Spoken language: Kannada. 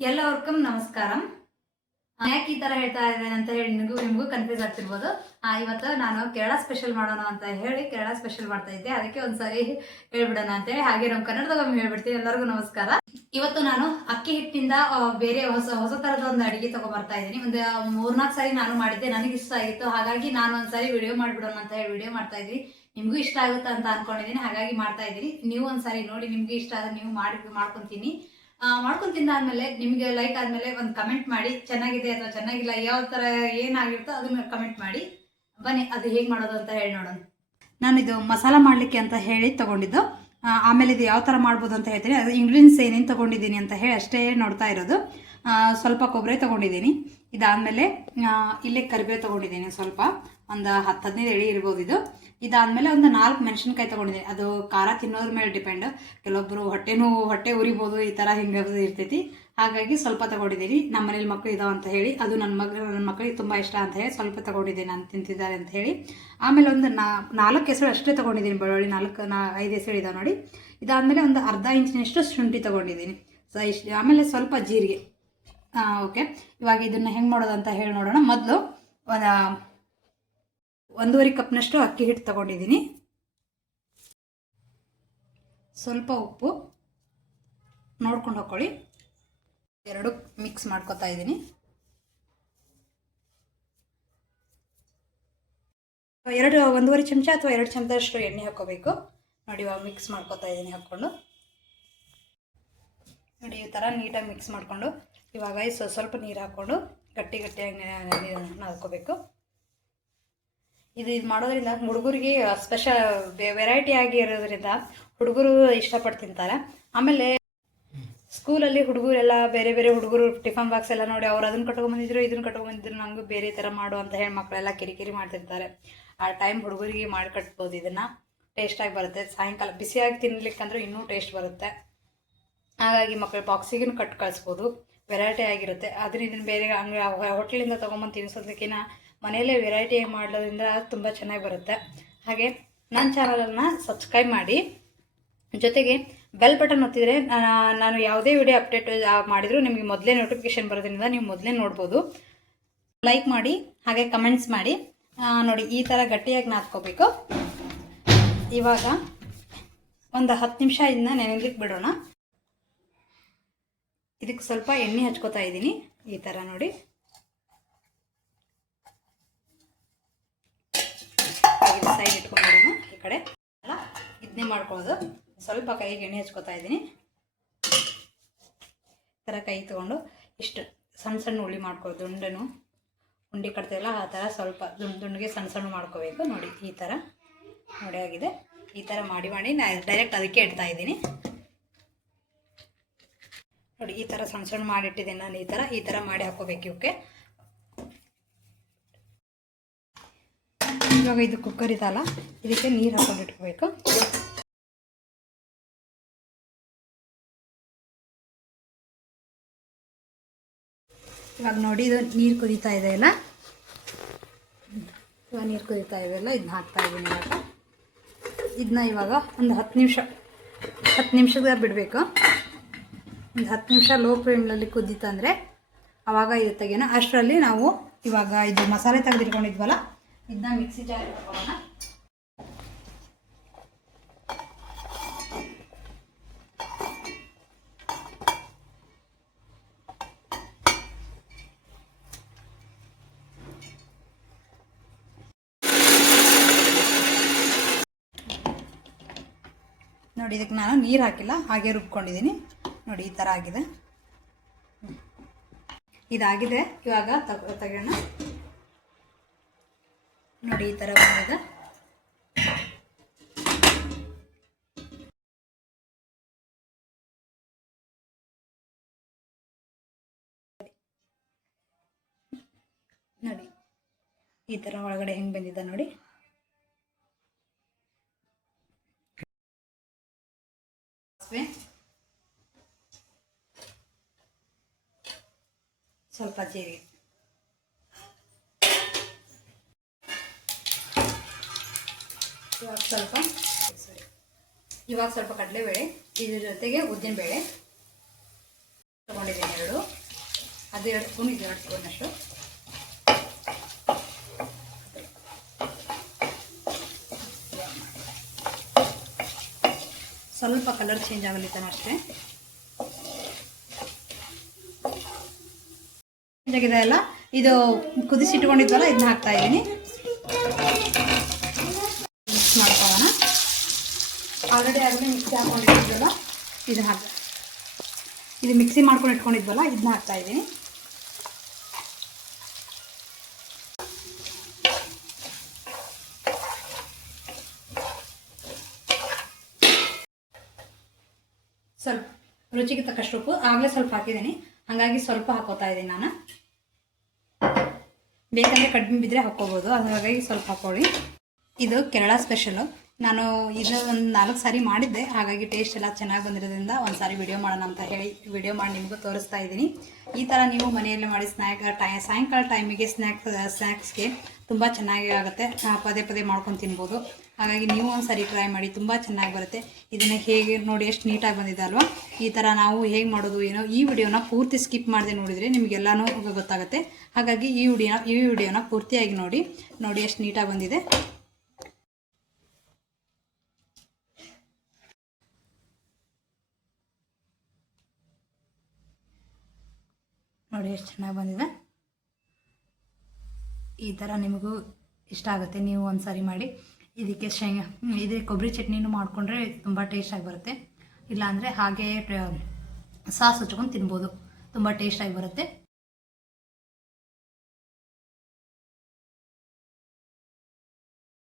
ಎಲ್ಲവർಕಂ ನಮಸ್ಕಾರ. ಯಾಕೆ ಈ ತರ ಹೇಳ್ತಾ ಇದ್ದೇನೆ ಅಂತ ಹೇಳಿ ನಿಮಗೂ ನಿಮಗೂ ಕನ್ಫ್ಯೂಸ್ ಆಗ್ತಿರ್ಬೋದು. ಇವತ್ತು ನಾನು ಕೇರಳ ಸ್ಪೆಷಲ್ ಮಾಡೋಣ ಅಂತ ಹೇಳಿ ಕೇರಳ ಸ್ಪೆಷಲ್ ಮಾಡ್ತಾ ಇದ್ದೆ. ಅದಕ್ಕೆ ಒಂದ್ಸರಿ ಹೇಳ್ಬಿಡೋಣ ಅಂತ ಹೇಳಿ. ಹಾಗೆ ನಮ್ಮ ಕನ್ನಡದಾಗ ಒಮ್ಮೆ ಹೇಳ್ಬಿಡ್ತೀನಿ. ಎಲ್ಲರಿಗೂ ನಮಸ್ಕಾರ. ಇವತ್ತು ನಾನು ಅಕ್ಕಿ ಹಿಟ್ಟಿನಿಂದ ಬೇರೆ ಹೊಸ ಹೊಸ ತರದ ಒಂದು ಅಡಿಗೆ ತಗೊಂಡ್ಬರ್ತಾ ಇದ್ದೀನಿ. ಒಂದು ಮೂರ್ನಾಲ್ಕು ಸಾರಿ ನಾನು ಮಾಡಿದ್ದೆ. ನನಗೆ ಇಷ್ಟ ಆಗಿತ್ತು. ಹಾಗಾಗಿ ನಾನು ಒಂದ್ಸರಿ ವಿಡಿಯೋ ಮಾಡ್ಬಿಡೋಣ ಅಂತ ಹೇಳಿ ವಿಡಿಯೋ ಮಾಡ್ತಾ ಇದ್ದೀನಿ. ನಿಮಗೂ ಇಷ್ಟ ಆಗುತ್ತೆ ಅಂತ ಅನ್ಕೊಂಡಿದ್ದೀನಿ. ಹಾಗಾಗಿ ಮಾಡ್ತಾ ಇದ್ದೀನಿ. ನೀವು ಒಂದ್ಸರಿ ನೋಡಿ ನಿಮ್ಗೆ ಇಷ್ಟ ಆದ್ರೆ ನೀವು ಮಾಡಿ, ಮಾಡ್ಕೊಂತೀನಿ. ಮಾಡ್ಕೊಂಡ್ ತಿಂದಾದ್ಮೇಲೆ ನಿಮಗೆ ಲೈಕ್ ಆದಮೇಲೆ ಒಂದು ಕಮೆಂಟ್ ಮಾಡಿ, ಚೆನ್ನಾಗಿದೆ ಅಥವಾ ಚೆನ್ನಾಗಿಲ್ಲ, ಯಾವ ತರ ಏನಾಗಿರುತ್ತೋ ಅದನ್ನ ಕಮೆಂಟ್ ಮಾಡಿ. ಬನ್ನಿ, ಅದು ಹೇಗೆ ಮಾಡೋದು ಅಂತ ಹೇಳಿ ನೋಡೋಣ. ನಾನು ಇದು ಮಸಾಲ ಮಾಡಲಿಕ್ಕೆ ಅಂತ ಹೇಳಿ ತೊಗೊಂಡಿದ್ದು. ಆಮೇಲೆ ಇದು ಯಾವ ಥರ ಮಾಡ್ಬೋದು ಅಂತ ಹೇಳ್ತೀನಿ. ಅದು ಇಂಗ್ರೀಡಿಯನ್ಸ್ ಏನೇನು ತಗೊಂಡಿದ್ದೀನಿ ಅಂತ ಹೇಳಿ ಅಷ್ಟೇ ನೋಡ್ತಾ ಇರೋದು. ಸ್ವಲ್ಪ ಕೊಬ್ಬರಿ ತಗೊಂಡಿದ್ದೀನಿ. ಇದಾದಮೇಲೆ ಇಲ್ಲೇ ಕರಿಬೇವು ತಗೊಂಡಿದ್ದೀನಿ ಸ್ವಲ್ಪ. ಒಂದು ಹತ್ತು ಹದಿನೈದು ಎಳೆ ಇರ್ಬೋದು ಇದು. ಇದಾದಮೇಲೆ ಒಂದು ನಾಲ್ಕು ಮೆಣಸಿನ್ಕಾಯಿ ತೊಗೊಂಡಿದ್ದೀನಿ ಅದು ಖಾರ ತಿನ್ನೋದ್ರ ಮೇಲೆ ಡಿಪೆಂಡ್. ಕೆಲವೊಬ್ಬರು ಹೊಟ್ಟೆನೂ, ಹೊಟ್ಟೆ ಉರಿಬೋದು, ಈ ಥರ ಹಿಂಗೆ ಇರ್ತೈತಿ. ಹಾಗಾಗಿ ಸ್ವಲ್ಪ ತಗೊಂಡಿದ್ದೀನಿ. ನಮ್ಮ ಮನೇಲಿ ಮಕ್ಕಳು ಇದಾವೆ ಅಂತ ಹೇಳಿ. ಅದು ನನ್ನ ಮಗ ನನ್ನ ಮಕ್ಕಳಿಗೆ ತುಂಬ ಇಷ್ಟ ಅಂತ ಹೇಳಿ ಸ್ವಲ್ಪ ತಗೊಂಡಿದ್ದೀನಿ ನಾನು ತಿಂತಿದ್ದಾರೆ ಅಂತ ಹೇಳಿ. ಆಮೇಲೆ ಒಂದು ನಾ, ನಾಲ್ಕು ಹೆಸರು ಅಷ್ಟೇ ತಗೊಂಡಿದ್ದೀನಿ ಬೆಳ್ಳುಳ್ಳಿ. ನಾಲ್ಕು, ನಾ, ಐದು ಹೆಸರು ಇದಾವೆ ನೋಡಿ. ಇದಾದಮೇಲೆ ಒಂದು ಅರ್ಧ ಇಂಚಿನಷ್ಟು ಶುಂಠಿ ತಗೊಂಡಿದ್ದೀನಿ. ಸೊ ಆಮೇಲೆ ಸ್ವಲ್ಪ ಜೀರಿಗೆ. ಓಕೆ. ಇವಾಗ ಇದನ್ನು ಹೆಂಗೆ ಮಾಡೋದು ಅಂತ ಹೇಳಿ ನೋಡೋಣ. ಮೊದಲು ಒಂದು ಒಂದೂವರೆ ಕಪ್ನಷ್ಟು ಅಕ್ಕಿ ಹಿಟ್ಟು ತಗೊಂಡಿದ್ದೀನಿ. ಸ್ವಲ್ಪ ಉಪ್ಪು ನೋಡ್ಕೊಂಡು ಹಾಕ್ಕೊಳ್ಳಿ ಎರಡು ಮಿಕ್ಸ್ ಮಾಡ್ಕೊತಾ ಇದ್ದೀನಿ. ಎರಡು ಒಂದೂವರೆ ಚಮಚ ಅಥವಾ ಎರಡು ಚಮಚದಷ್ಟು ಎಣ್ಣೆ ಹಾಕ್ಕೋಬೇಕು. ನೋಡಿ, ಇವಾಗ ಮಿಕ್ಸ್ ಮಾಡ್ಕೊತಾ ಇದ್ದೀನಿ ಹಾಕ್ಕೊಂಡು. ನೋಡಿ, ಈ ಥರ ನೀಟಾಗಿ ಮಿಕ್ಸ್ ಮಾಡಿಕೊಂಡು ಇವಾಗ ಸ್ವಲ್ಪ ನೀರು ಹಾಕ್ಕೊಂಡು ಗಟ್ಟಿ ಗಟ್ಟಿಯಾಗಿ ನಾದ್ಕೋಬೇಕು ಇದು ಇದು ಮಾಡೋದ್ರಿಂದ ಹುಡುಗರಿಗೆ ಸ್ಪೆಷಲ್ ವೆರೈಟಿ ಆಗಿ ಇರೋದ್ರಿಂದ ಹುಡುಗರು ಇಷ್ಟಪಟ್ಟು ತಿಂತಾರೆ. ಆಮೇಲೆ ಸ್ಕೂಲಲ್ಲಿ ಹುಡುಗರೆಲ್ಲ ಬೇರೆ ಬೇರೆ ಹುಡುಗರು ಟಿಫನ್ ಬಾಕ್ಸ್ ಎಲ್ಲ ನೋಡಿ ಅವ್ರು ಅದನ್ನ ಕಟ್ಕೊಂಡ್ಬಂದಿದ್ರು ಇದನ್ನ ಕಟ್ಕೊಂಬಂದಿದ್ರು ನಂಗೂ ಬೇರೆ ಥರ ಮಾಡು ಅಂತ ಹೇಳಿ ಮಕ್ಕಳೆಲ್ಲ ಕಿರಿಕಿರಿ ಮಾಡ್ತಿರ್ತಾರೆ. ಆ ಟೈಮ್ ಹುಡುಗರಿಗೆ ಮಾಡಿ ಕಟ್ಬೋದು ಇದನ್ನು. ಟೇಸ್ಟಾಗಿ ಬರುತ್ತೆ. ಸಾಯಂಕಾಲ ಬಿಸಿಯಾಗಿ ತಿನ್ಲಿಕ್ಕಂದ್ರೂ ಇನ್ನೂ ಟೇಸ್ಟ್ ಬರುತ್ತೆ. ಹಾಗಾಗಿ ಮಕ್ಕಳು ಬಾಕ್ಸಿಗೂ ಕಟ್ ಕಳಿಸ್ಬೋದು. ವೆರೈಟಿ ಆಗಿರುತ್ತೆ. ಇದನ್ನು ಬೇರೆ ಅಂಗಡಿ ಹೋಟ್ಲಿಂದ ತೊಗೊಂಬಂದು ತಿನ್ನಿಸೋದಕ್ಕಿಂತ ಮನೆಯಲ್ಲೇ ವೆರೈಟಿ ಮಾಡೋದ್ರಿಂದ ತುಂಬ ಚೆನ್ನಾಗಿ ಬರುತ್ತೆ. ಹಾಗೆ ನನ್ನ ಚಾನಲನ್ನು ಸಬ್ಸ್ಕ್ರೈಬ್ ಮಾಡಿ. ಜೊತೆಗೆ ಬೆಲ್ ಬಟನ್ ಒತ್ತಿದರೆ ನಾನು ಯಾವುದೇ ವಿಡಿಯೋ ಅಪ್ಡೇಟ್ ಮಾಡಿದರೂ ನಿಮಗೆ ಮೊದಲೇ ನೋಟಿಫಿಕೇಶನ್ ಬರೋದ್ರಿಂದ ನೀವು ಮೊದಲೇ ನೋಡ್ಬೋದು. ಲೈಕ್ ಮಾಡಿ, ಹಾಗೆ ಕಮೆಂಟ್ಸ್ ಮಾಡಿ. ನೋಡಿ, ಈ ಥರ ಗಟ್ಟಿಯಾಗಿ ನಾದ್ಕೋಬೇಕು. ಇವಾಗ ಒಂದು ಹತ್ತು ನಿಮಿಷ ಇದನ್ನ ನೆನೆಲಿಕ್ಕೆ ಬಿಡೋಣ. ಇದಕ್ಕೆ ಸ್ವಲ್ಪ ಎಣ್ಣೆ ಹಚ್ಕೋತಾ ಇದ್ದೀನಿ. ಈ ಥರ ನೋಡಿ. ಸೈಡ್ ಇಟ್ಕೊಂಡ್ಬಿಡೋಣ ಈ ಕಡೆ. ಎಲ್ಲ ಇದನ್ನೇ ಮಾಡ್ಕೊಳ್ಳೋದು. ಸ್ವಲ್ಪ ಕೈಗೆ ಎಣ್ಣೆ ಹಚ್ಕೋತಾ ಇದ್ದೀನಿ. ಈ ಥರ ಕೈ ತೊಗೊಂಡು ಇಷ್ಟು ಸಣ್ಣ ಸಣ್ಣ ಉಳ್ಳಿ ಮಾಡ್ಕೋ ದುಂಡನು ಉಂಡಿ ಕಟ್ತೀವಲ್ಲ ಆ ಥರ ಸ್ವಲ್ಪ ದುಂಡು ದುಂಡಿಗೆ ಸಣ್ಣ ಸಣ್ಣ ಮಾಡ್ಕೋಬೇಕು. ನೋಡಿ, ಈ ಥರ ನೋಡಿ, ಆಗಿದೆ. ಈ ಥರ ಮಾಡಿ ಮಾಡಿ ನಾನು ಡೈರೆಕ್ಟ್ ಅದಕ್ಕೆ ಇಡ್ತಾ ಇದ್ದೀನಿ. ನೋಡಿ, ಈ ಥರ ಸಣ್ಣ ಸಣ್ಣ ಮಾಡಿಟ್ಟಿದ್ದೀನಿ ನಾನು ಈ ಥರ ಈ ಥರ ಮಾಡಿ ಹಾಕೋಬೇಕು ಇವಕ್ಕೆ. ಇವಾಗ ಇದು ಕುಕ್ಕರ್ ಇದಲ್ಲ, ಇದಕ್ಕೆ ನೀರು ಹಾಕೊಂಡು ಇಟ್ಕೋಬೇಕು. ಇವಾಗ ನೋಡಿ, ಇದು ನೀರು ಕುದೀತಾ ಇದೆ ಅಲ್ಲ? ಇವಾಗ ನೀರು ಕುದೀತಾ ಇದೆಯಲ್ಲ ಇದನ್ನ ಹಾಕ್ತಾ ಇದ್ದೀನಿ ಇವಾಗ. ಇದನ್ನ ಇವಾಗ ಒಂದು ಹತ್ತು ನಿಮಿಷ, ಹತ್ತು ನಿಮಿಷದ ಬಿಡಬೇಕು. ಒಂದು ಹತ್ತು ನಿಮಿಷ ಲೋ ಫ್ಲೇಮ್ನಲ್ಲಿ ಕುದ್ದಿತ್ತಂದರೆ ಆವಾಗ ಇದು ತೆಗೆಯೋಣ. ಅಷ್ಟರಲ್ಲಿ ನಾವು ಇವಾಗ ಇದು ಮಸಾಲೆ ತೆಗೆದಿಟ್ಕೊಂಡಿದ್ವಲ್ಲ ಇದನ್ನ ಮಿಕ್ಸಿ ಜಾರ್ ಹಾಕೊಳ್ಳೋಣ ನೋಡಿ, ಇದಕ್ಕೆ ನಾನು ನೀರು ಹಾಕಿಲ್ಲ, ಹಾಗೆ ರುಬ್ಕೊಂಡಿದ್ದೀನಿ. ನೋಡಿ, ಈ ಥರ ಆಗಿದೆ. ಇದಾಗಿದೆ. ಇವಾಗ ತಗೋ ತೆಗೋಣ ನೋಡಿ ಈ ಥರ ಬಂದಿದೆ. ನೋಡಿ ಈ ಥರ ಒಳಗಡೆ ಹೆಂಗೆ ಬಂದಿದೆ ನೋಡಿ. ಸ್ವಲ್ಪ ಜೀರಿಗೆ. ಇವಾಗ ಸ್ವಲ್ಪ ಸರಿ ಇವಾಗ ಸ್ವಲ್ಪ ಕಡಲೆಬೇಳೆ, ಇದ್ರ ಜೊತೆಗೆ ಉದ್ದಿನಬೇಳೆ. ತೊಗೊಂಡಿದ್ದೀನಿ ಎರಡು. ಅದು ಎರಡು ಸ್ಪೂನ್, ಇದು ಎರಡು ಸ್ಪೂನಷ್ಟು ಸ್ವಲ್ಪ ಕಲರ್ ಚೇಂಜ್ ಆಗಲಿ ತಾನೆ ಅಷ್ಟೇ. ಚೇಂಜ್ ಆಗಿದೆ ಅಲ್ಲ ಇದು ಕುದಿಸಿಟ್ಕೊಂಡಿದ್ವಲ್ಲ, ಇದನ್ನ ಹಾಕ್ತಾ ಇದ್ದೀನಿ. ಮಿಕ್ಸ್ ಮಾಡ್ಕೊಳ್ಳೋಣ. ಆಲ್ರೆಡಿ ಆಗಲೇ ಮಿಕ್ಸಿ ಹಾಕೊಂಡಿದ್ವಲ್ಲ ಇದು ಹಾಕ ಇದು ಮಿಕ್ಸಿ ಮಾಡ್ಕೊಂಡು ಇಟ್ಕೊಂಡಿದ್ವಲ್ಲ ಇದನ್ನ ಹಾಕ್ತಾ ಇದ್ದೀನಿ. ಸ್ವಲ್ಪ ರುಚಿಗೆ ತಕ್ಕಷ್ಟು ಉಪ್ಪು. ಆಗಲೇ ಸ್ವಲ್ಪ ಹಾಕಿದ್ದೀನಿ. ಹಾಗಾಗಿ ಸ್ವಲ್ಪ ಹಾಕೋತಾ ಇದ್ದೀನಿ ನಾನು. ಬೇಕಂದರೆ ಕಡಿಮೆ ಬಿದ್ದರೆ ಹಾಕ್ಕೋಬೋದು. ಹಾಗಾಗಿ ಸ್ವಲ್ಪ ಹಾಕ್ಕೊಳ್ಳಿ ಇದು ಕೇರಳ ಸ್ಪೆಷಲು. ನಾನು ಇದು ಒಂದು ನಾಲ್ಕು ಸಾರಿ ಮಾಡಿದ್ದೆ. ಹಾಗಾಗಿ ಟೇಸ್ಟ್ ಎಲ್ಲ ಚೆನ್ನಾಗಿ ಬಂದಿರೋದ್ರಿಂದ ಒಂದು ಸಾರಿ ವಿಡಿಯೋ ಮಾಡೋಣ ಅಂತ ಹೇಳಿ ವಿಡಿಯೋ ಮಾಡಿ ನಿಮಗೂ ತೋರಿಸ್ತಾ ಇದ್ದೀನಿ. ಈ ಥರ ನೀವು ಮನೆಯಲ್ಲೇ ಮಾಡಿ ಸ್ನ್ಯಾಕ್ ಟೈ, ಸಾಯಂಕಾಲ ಟೈಮಿಗೆ ಸ್ನ್ಯಾಕ್ಸ್ ಸ್ನ್ಯಾಕ್ಸ್ಗೆ ತುಂಬ ಚೆನ್ನಾಗಿ ಆಗುತ್ತೆ. ಪದೇ ಪದೇ ಮಾಡ್ಕೊಂಡು ತಿನ್ಬೋದು. ಹಾಗಾಗಿ ನೀವು ಒಂದು ಸಾರಿ ಟ್ರೈ ಮಾಡಿ ತುಂಬ ಚೆನ್ನಾಗಿ ಬರುತ್ತೆ. ಇದನ್ನು ಹೇಗೆ ನೋಡಿ ಎಷ್ಟು ನೀಟಾಗಿ ಬಂದಿದೆ ಅಲ್ವಾ? ಈ ಥರ ನಾವು ಹೇಗೆ ಮಾಡೋದು ಏನೋ ಈ ವಿಡಿಯೋನ ಪೂರ್ತಿ ಸ್ಕಿಪ್ ಮಾಡದೆ ನೋಡಿದರೆ ನಿಮಗೆಲ್ಲನೂ ಗೊತ್ತಾಗುತ್ತೆ. ಹಾಗಾಗಿ ಈ ವಿಡಿಯೋನ ಈ ವಿಡಿಯೋನ ಪೂರ್ತಿಯಾಗಿ ನೋಡಿ ನೋಡಿ ಎಷ್ಟು ನೀಟಾಗಿ ಬಂದಿದೆ. ನೋಡಿ ಎಷ್ಟು ಚೆನ್ನಾಗಿ ಬಂದಿದೆ. ಈ ಥರ ನಿಮಗೂ ಇಷ್ಟ ಆಗುತ್ತೆ, ನೀವು ಒಂದು ಸಾರಿ ಮಾಡಿ. ಇದಕ್ಕೆ ಶೇಂಗಾ, ಇದೇ ಕೊಬ್ಬರಿ ಚಟ್ನಿನೂ ಮಾಡಿಕೊಂಡ್ರೆ ತುಂಬ ಟೇಸ್ಟಾಗಿ ಬರುತ್ತೆ. ಇಲ್ಲಾಂದರೆ ಹಾಗೆ ಸಾಸ್ ಹಚ್ಕೊಂಡು ತಿನ್ಬೋದು. ತುಂಬ ಟೇಸ್ಟಾಗಿ ಬರುತ್ತೆ.